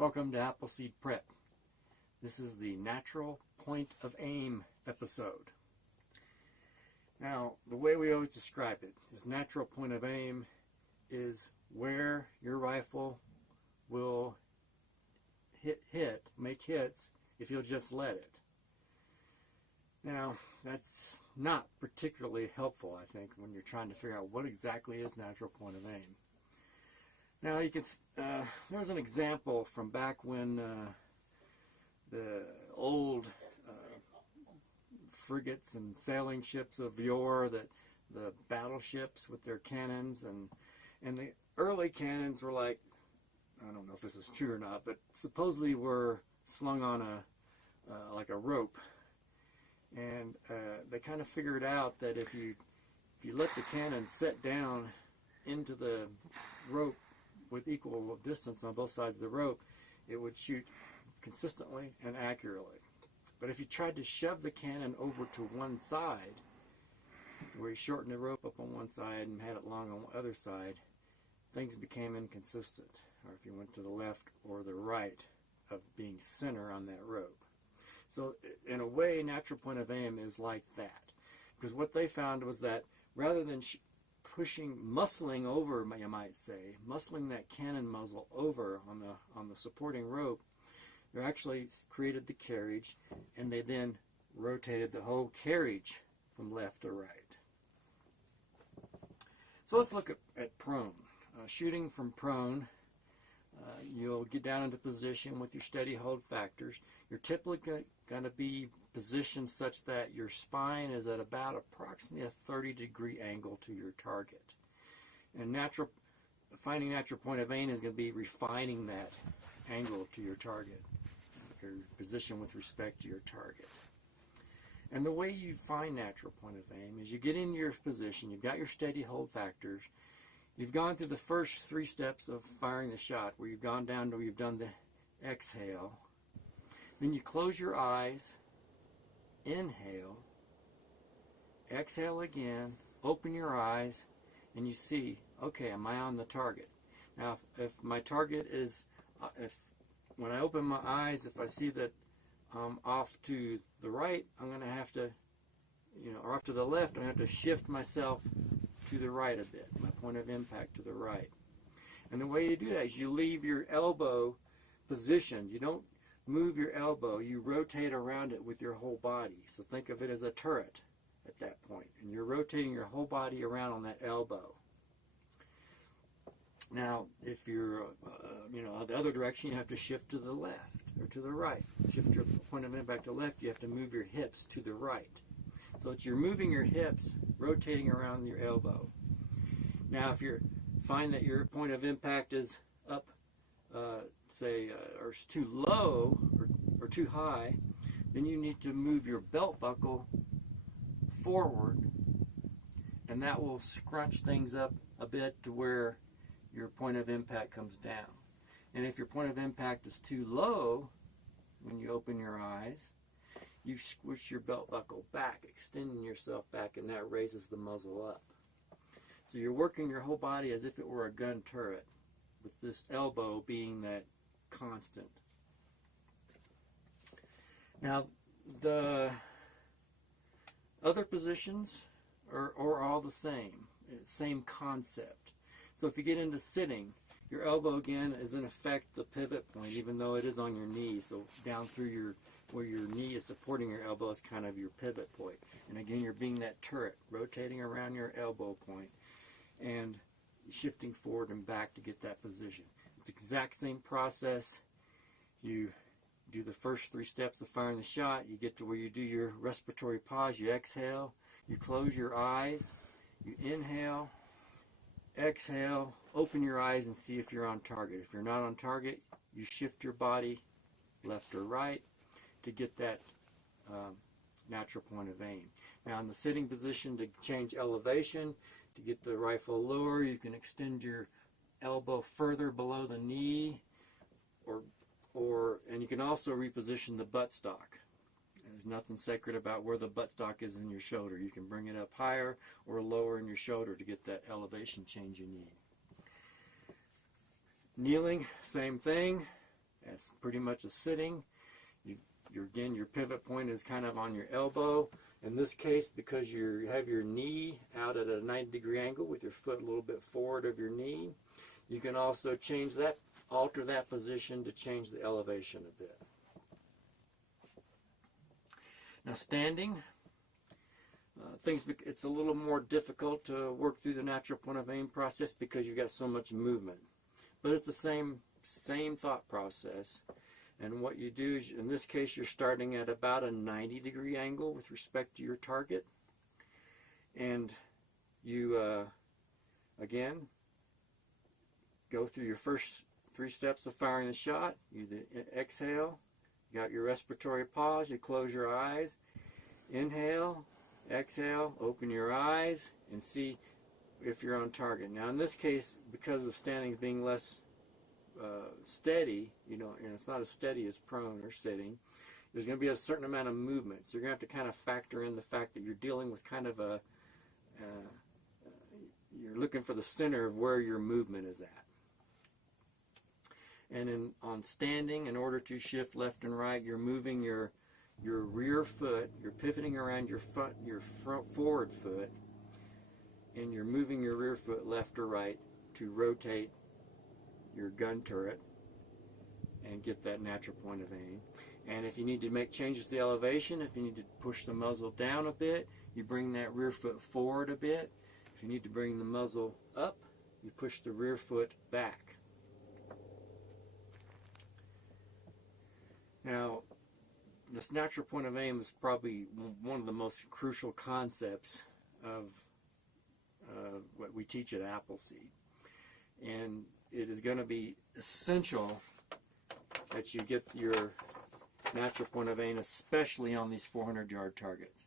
Welcome to Appleseed Prep. This is the natural point of aim episode. Now, the way we always describe it is natural point of aim is where your rifle will make hits if you'll just let it. Now, that's not particularly helpful, I think, when you're trying to figure out what exactly is natural point of aim. Now, you can. There's an example from back when the old frigates and sailing ships of yore, that the battleships with their cannons, and the early cannons were like, I don't know if this is true or not, but supposedly were slung on like a rope, and they kind of figured out that if you let the cannon set down into the rope with equal distance on both sides of the rope, it would shoot consistently and accurately. But if you tried to shove the cannon over to one side, where you shortened the rope up on one side and had it long on the other side, things became inconsistent. Or if you went to the left or the right of being center on that rope. So in a way, natural point of aim is like that. Because what they found was that rather than muscling over, you might say, muscling that cannon muzzle over on the supporting rope, they actually created the carriage, and they then rotated the whole carriage from left to right. So let's look at prone. Shooting from prone, you'll get down into position with your steady hold factors. You're typically going to be positioned such that your spine is at about approximately a 30-degree angle to your target. And finding natural point of aim is going to be refining that angle to your target, your position with respect to your target. And the way you find natural point of aim is you get in your position, you've got your steady hold factors, you've gone through the first 3 steps of firing the shot, where you've gone down to where you've done the exhale. Then you close your eyes, inhale, exhale again, open your eyes, and you see, okay, am I on the target? Now, if my target is, when I open my eyes, if I see that I'm off to the right, I'm going to have to, or off to the left, I'm going to have to shift myself to the right a bit, my point of impact to the right. And the way you do that is you leave your elbow positioned. You don't move your elbow, you rotate around it with your whole body. So think of it as a turret at that point, and you're rotating your whole body around on that elbow. Now, if you're, the other direction, you have to shift to the left or to the right. Shift your point of impact to the left, you have to move your hips to the right. So you're moving your hips, rotating around your elbow. Now, if you find that your point of impact is up, or it's too low or too high, then you need to move your belt buckle forward, and that will scrunch things up a bit to where your point of impact comes down. And if your point of impact is too low when you open your eyes, you squish your belt buckle back, extending yourself back, and that raises the muzzle up. So you're working your whole body as if it were a gun turret, with this elbow being that constant. Now, the other positions are all the same concept. So if you get into sitting, your elbow again is in effect the pivot point, even though it is on your knee. So down through where your knee is supporting your elbow is kind of your pivot point. And again, you're being that turret, rotating around your elbow point and shifting forward and back to get that position. It's the exact same process. You do the first 3 steps of firing the shot. You get to where you do your respiratory pause. You exhale. You close your eyes. You inhale. Exhale. Open your eyes and see if you're on target. If you're not on target, you shift your body left or right to get that natural point of aim. Now, in the sitting position, to change elevation, to get the rifle lower, you can extend your elbow further below the knee, and you can also reposition the buttstock. There's nothing sacred about where the buttstock is in your shoulder. You can bring it up higher or lower in your shoulder to get that elevation change you need. Kneeling, same thing. That's pretty much a sitting. Again, your pivot point is kind of on your elbow. In this case, because you have your knee out at a 90-degree angle with your foot a little bit forward of your knee, you can also change that, alter that position to change the elevation a bit. Now standing, it's a little more difficult to work through the natural point of aim process because you've got so much movement. But it's the same thought process. And what you do is, in this case, you're starting at about a 90-degree angle with respect to your target. And you, again, go through your first 3 steps of firing the shot. You exhale, you got your respiratory pause, you close your eyes, inhale, exhale, open your eyes, and see if you're on target. Now in this case, because of standing being less steady, and it's not as steady as prone or sitting, there's going to be a certain amount of movement. So you're going to have to kind of factor in the fact that you're dealing with kind of you're looking for the center of where your movement is at. And on standing, in order to shift left and right, you're moving your rear foot, you're pivoting around your front forward foot, and you're moving your rear foot left or right to rotate your gun turret and get that natural point of aim. And if you need to make changes to the elevation, if you need to push the muzzle down a bit, you bring that rear foot forward a bit. If you need to bring the muzzle up, you push the rear foot back. Now, this natural point of aim is probably one of the most crucial concepts of what we teach at Appleseed. And it is going to be essential that you get your natural point of aim, especially on these 400-yard targets.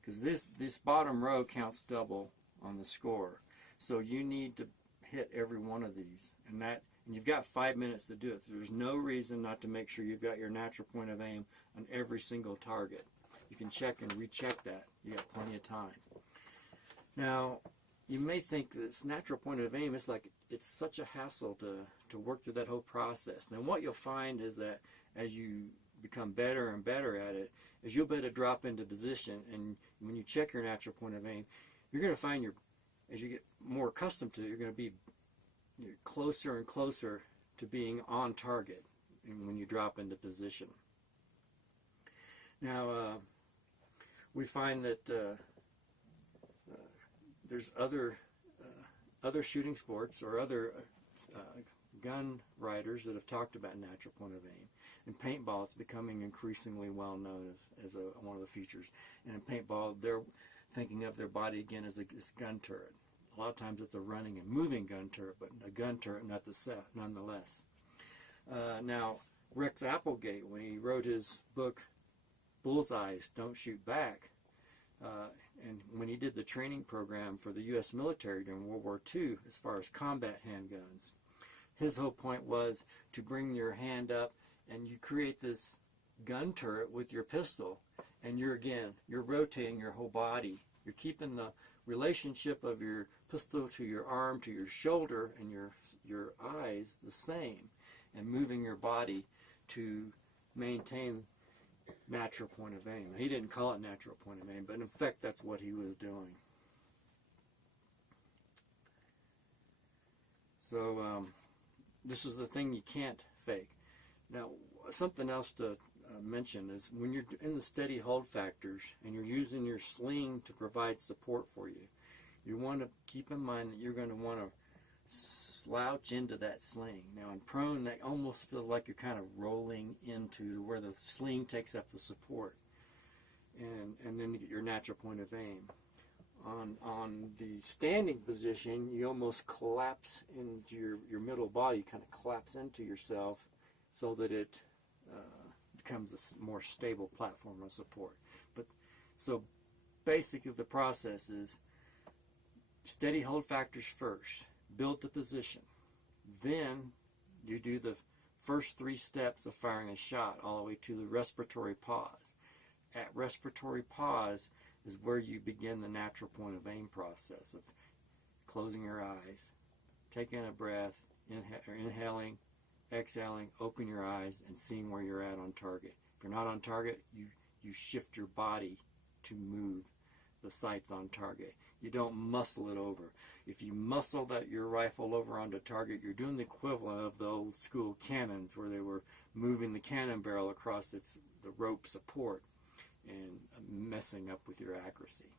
Because this bottom row counts double on the score. So you need to hit every one of these. And you've got 5 minutes to do it. There's no reason not to make sure you've got your natural point of aim on every single target. You can check and recheck that. You got plenty of time. Now, you may think this natural point of aim is like it's such a hassle to work through that whole process. And what you'll find is that as you become better and better at it, is you'll be able to drop into position, and when you check your natural point of aim, you're going to find as you get more accustomed to it, you're going to be closer and closer to being on target when you drop into position. Now, we find that there's other shooting sports or other gun riders that have talked about natural point of aim. In paintball, it's becoming increasingly well known as one of the features. And in paintball, they're thinking of their body again as this gun turret. A lot of times it's a running and moving gun turret, but a gun turret nonetheless. Now, Rex Applegate, when he wrote his book, Bullseyes, Don't Shoot Back, and when he did the training program for the U.S. military during World War II, as far as combat handguns, his whole point was to bring your hand up and you create this gun turret with your pistol, and you're rotating your whole body. You're keeping the relationship of your pistol to your arm, to your shoulder, and your eyes the same, and moving your body to maintain natural point of aim. He didn't call it natural point of aim, but in fact that's what he was doing. So this is the thing you can't fake. Now, something else to mention is when you're in the steady hold factors and you're using your sling to provide support for you, you want to keep in mind that you're going to want to slouch into that sling. Now in prone, that almost feels like you're kind of rolling into where the sling takes up the support, and then you get your natural point of aim. On the standing position, you almost collapse into your middle body, kind of collapse into yourself so that it becomes a more stable platform of support. But so basically the process is steady hold factors first, build the position, then you do the first 3 steps of firing a shot all the way to the respiratory pause. At respiratory pause is where you begin the natural point of aim process of closing your eyes, taking a breath, inhaling, exhaling, open your eyes, and seeing where you're at on target. If you're not on target, you shift your body to move the sights on target. You don't muscle it over. If you muscle your rifle over onto target, you're doing the equivalent of the old school cannons where they were moving the cannon barrel across the rope support and messing up with your accuracy.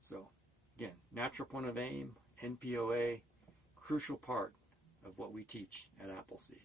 So, again, natural point of aim, NPOA, crucial part of what we teach at Appleseed.